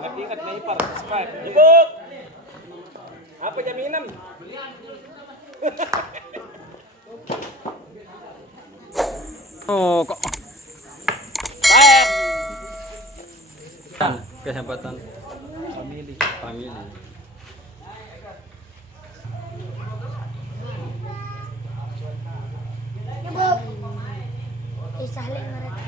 Ingat-ingat na ipar, subscribe. Ibuk! Apa jaminan? Oh, kok Baik. kesempatan Family. family. Ibu. Kisah mereka.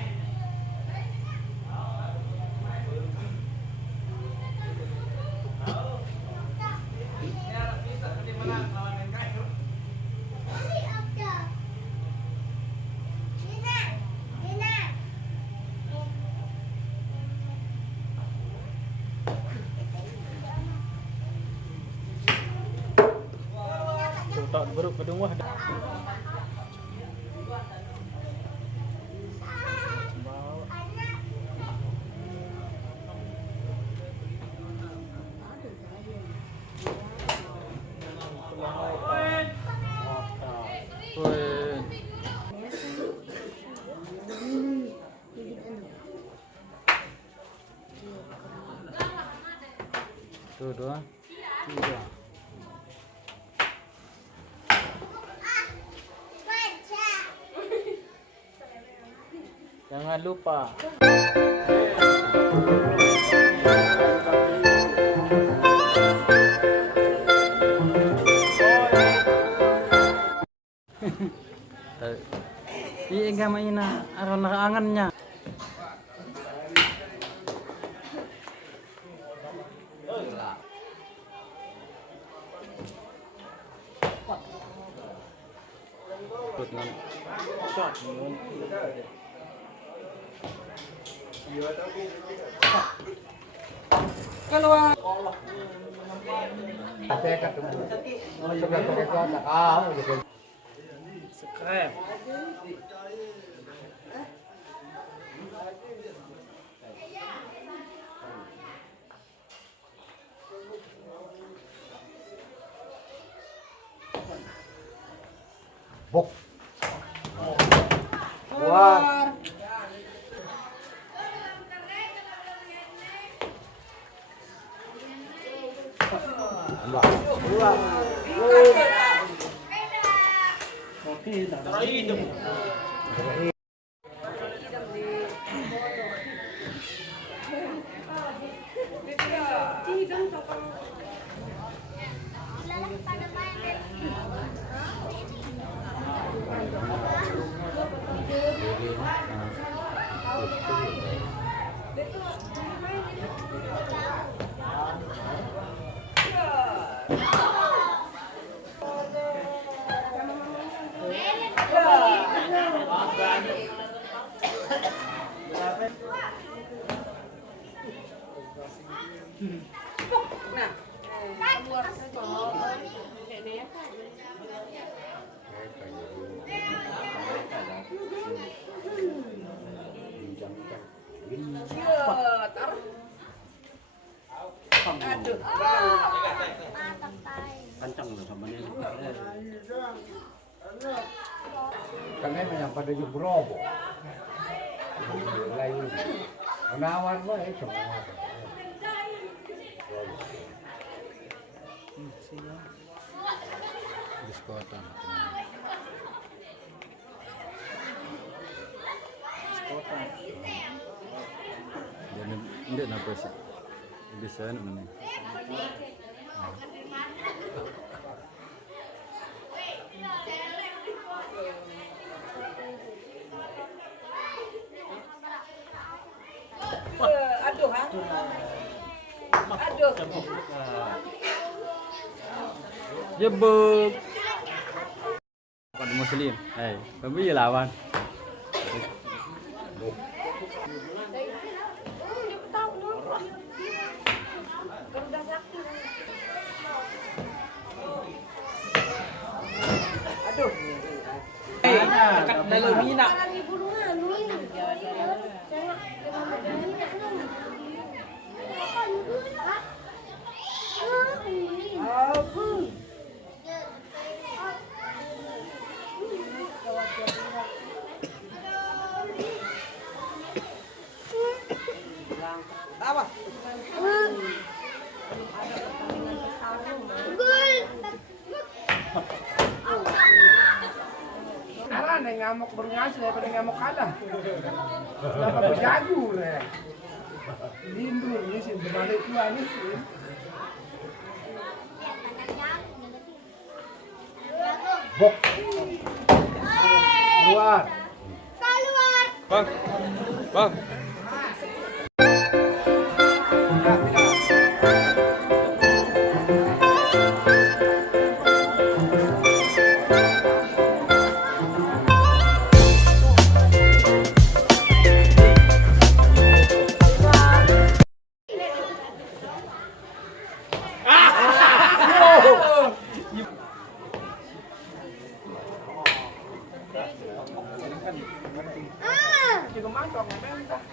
Tak beruk gedung wah. Tuh dua. Tiga. Jangan lupa. Iya enggak main aron angannya. Keluar. Subscribe. Bok. Wah. Oke, taruh hidup. Aduh. Kencang loh sama ini. Kami menyampai di Brobo. Lain. Menawan mah itu. Diskotan. Diskotan. Dan enggak napa sih. Bisa mana? Aduh. Aduh. Jebuk. Pada muslim. Kami lawan. Aduh. Dekat dalam mina. Apa? Karena ada ngamuk berngasih daripada ngamuk kalah. Kenapa berjagu re? Lindur ni sih berbalik tua ni sih. Bok. Keluar. Bang, bang. Juga mangkok, mentah.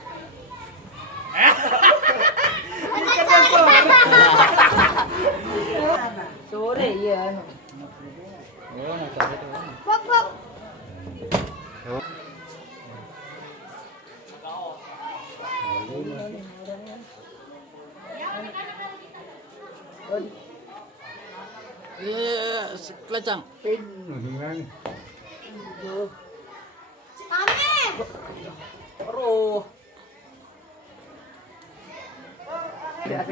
Sore ya. Oh, nak cari tu. Pop pop. Iya, kelecang. Pin. Dengan. Amin. Roh. Kayak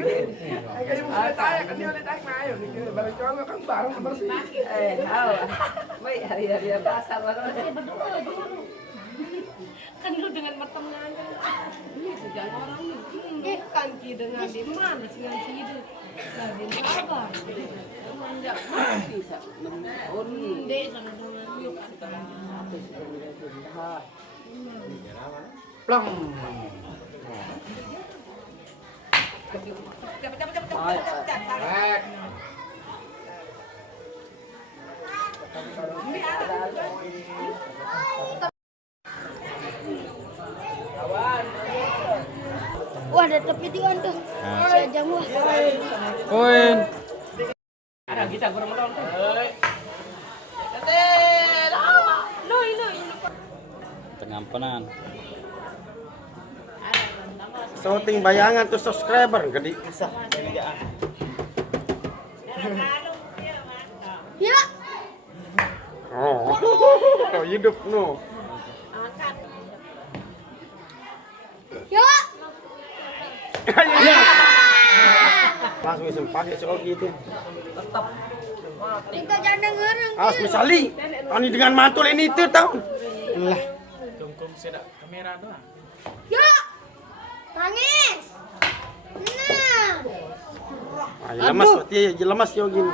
mau tanya kan dia tanya na ayo nih balik cowok kan bareng bersih. Baik hari-hari pasar Kan lu dengan mata menganggap itu jangan orang ini kan ki dengan di mana sih yang hidup lagi sabar menjak mati sa dek sama dengan yuk Plong. Baik. Wah, ada tepi tiga tuh. Si Ajang wah. Koin. Ada kita kurang dong. Tengampanan. Shooting bayangan tuh subscriber gede bisa. Ya. Oh, hidup no. Ya. Langsung bisa pakai soal gitu. Kita jangan dengerin. Awas misali, ani dengan mantul ini itu tahu. Lah. Ya. Tangis. Nah. Ayo lemas, dia lemas yo gini.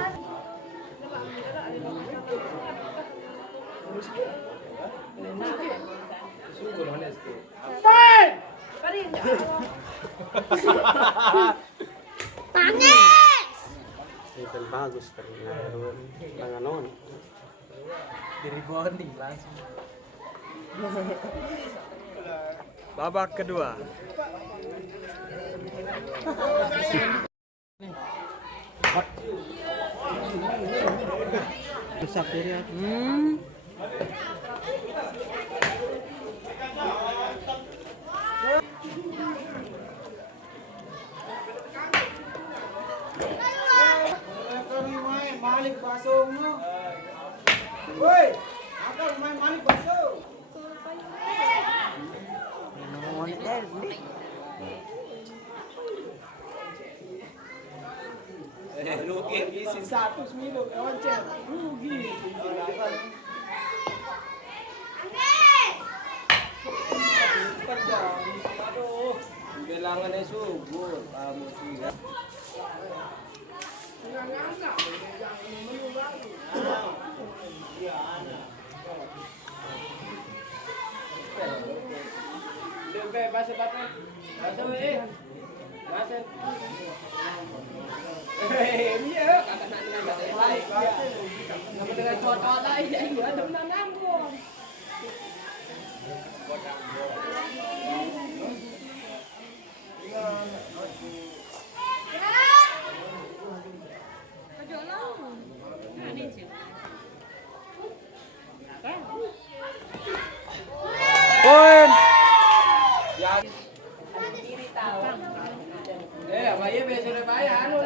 Tangis. Itu bagus karena tanganon. Diri bonding langsung. Babak kedua. Malik basong mo. Woi, ako main malik basong. Rugi isi 100 milo oncer. Rugi. Aduh, bilangan ay subur. Kamu sih. Bahasa Batak. Bahasa ini. Bahasa. Iya, kata-kata bahasa lain. Nama dengan contoh lain ya, iya dengan ngambung. Koin. Eh, bayar besok bayar anu.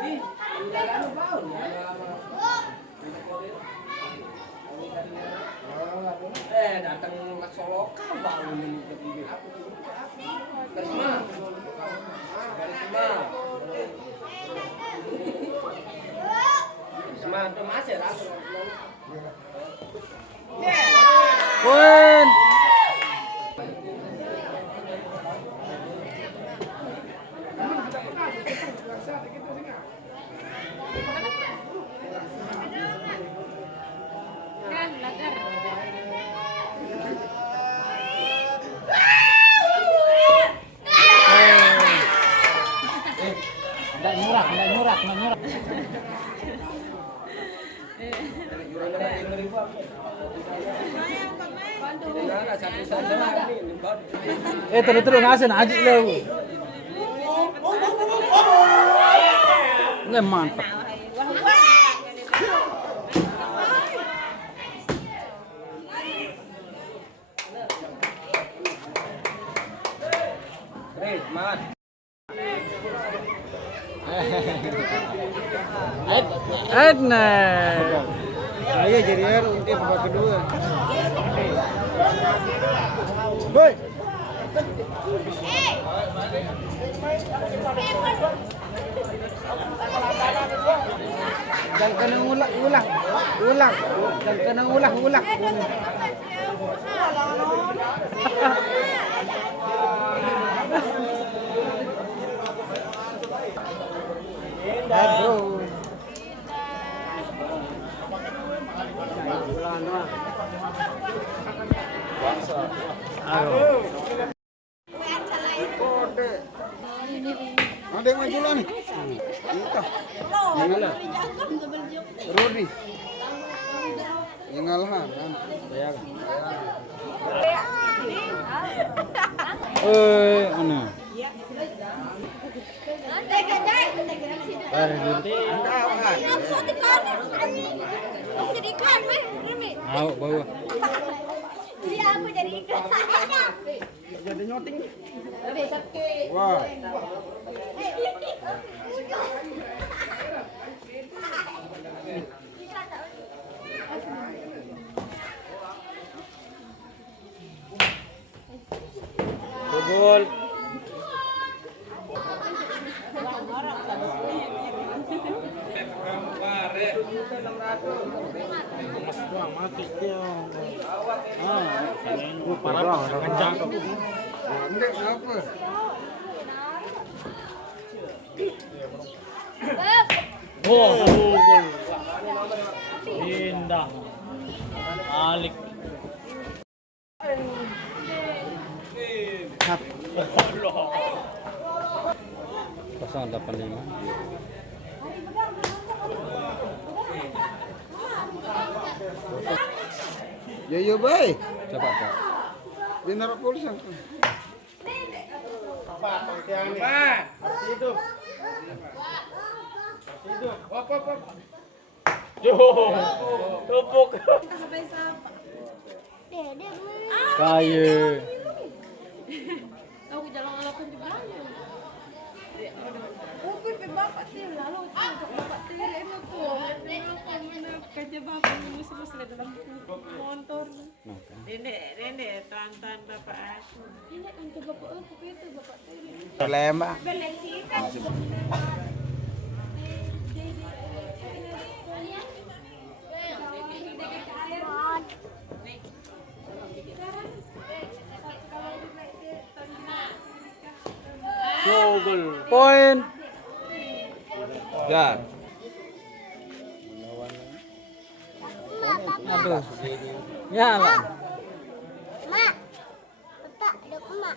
Ih, udah anu bau. Datang Mas Solokan bau ini ke bibir aku. Karisma. Karisma itu masih lah. Poin. Nggak nyurak. Terus ngasen aja lo. Nggak mantap. Semangat. Edna. Ayo jadi untuk babak kedua. Boy. Dan kena ulang. Dan kena ulang. Aduh. Ada yang maju lah nih. Entah. Rudi. Yang ngalahan kan. Mana? Mau bawa. Iya, aku jadi iklan. Jadi nyoting. Wah. Gol. Mati dia. Parah kencang. Enggak apa. Oh, gol. Indah. Alik. Hap. 085. Yo bay. Coba Pak. Di naruh polisi. Hidup. Hop. Yo. Tupuk. Kayu. Aku jalan ngelakuin di belakang. Pipi bapak sih lalu bapak tiri itu tuh. Kerja bapak mus dalam motor. Nenek tantan bapak aku. Ini kan ke bapak aku itu bapak tiri. Lembah. Gol. Poin. Ya. Aduh. Ya lah. Mak. Letak duk mak.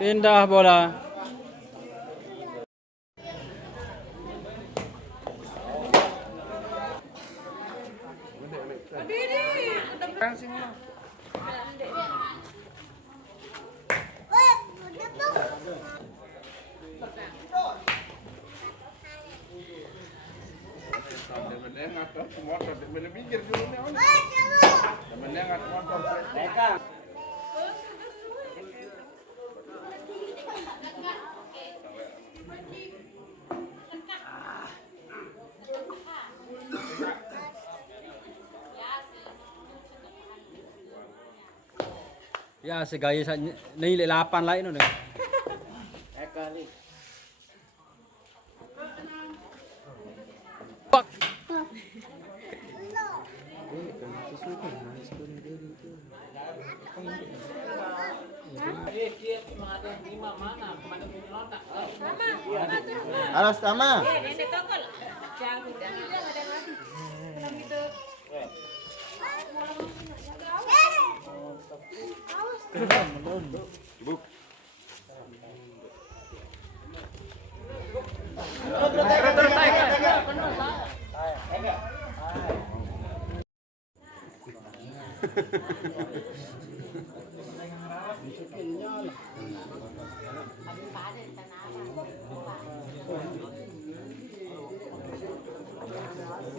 Pindah bola. Motor, pinggir dulu nih. Lihat motor. Ya segaya sa nililapan lain no. Pak. Alas tama.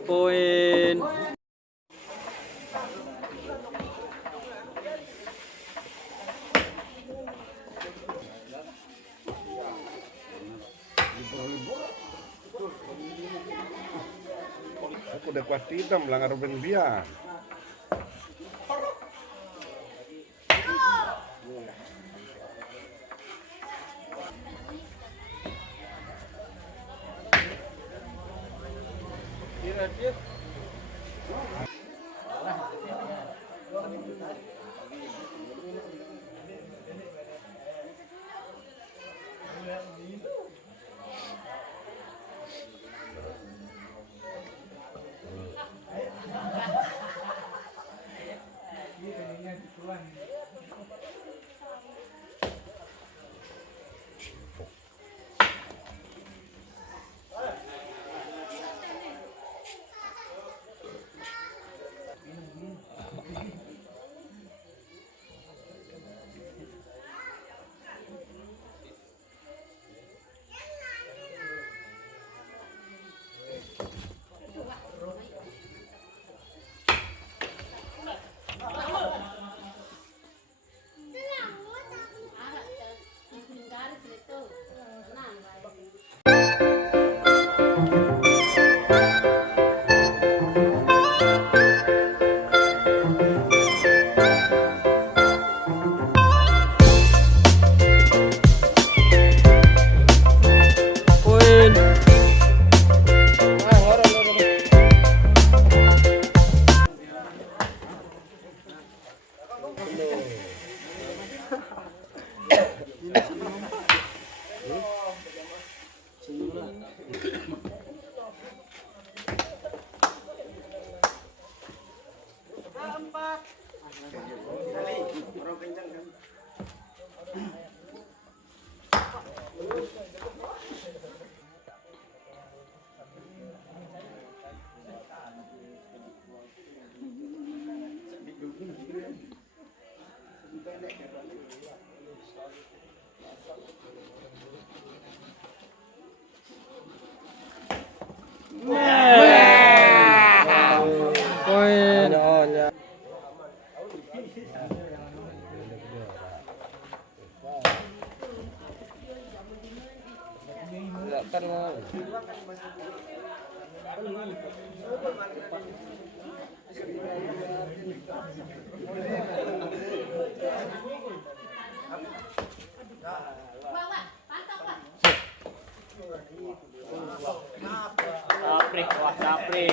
Poin. Aku udah kuat tidak melanggar Ruben dia. Poin. Sapri, wah sapri.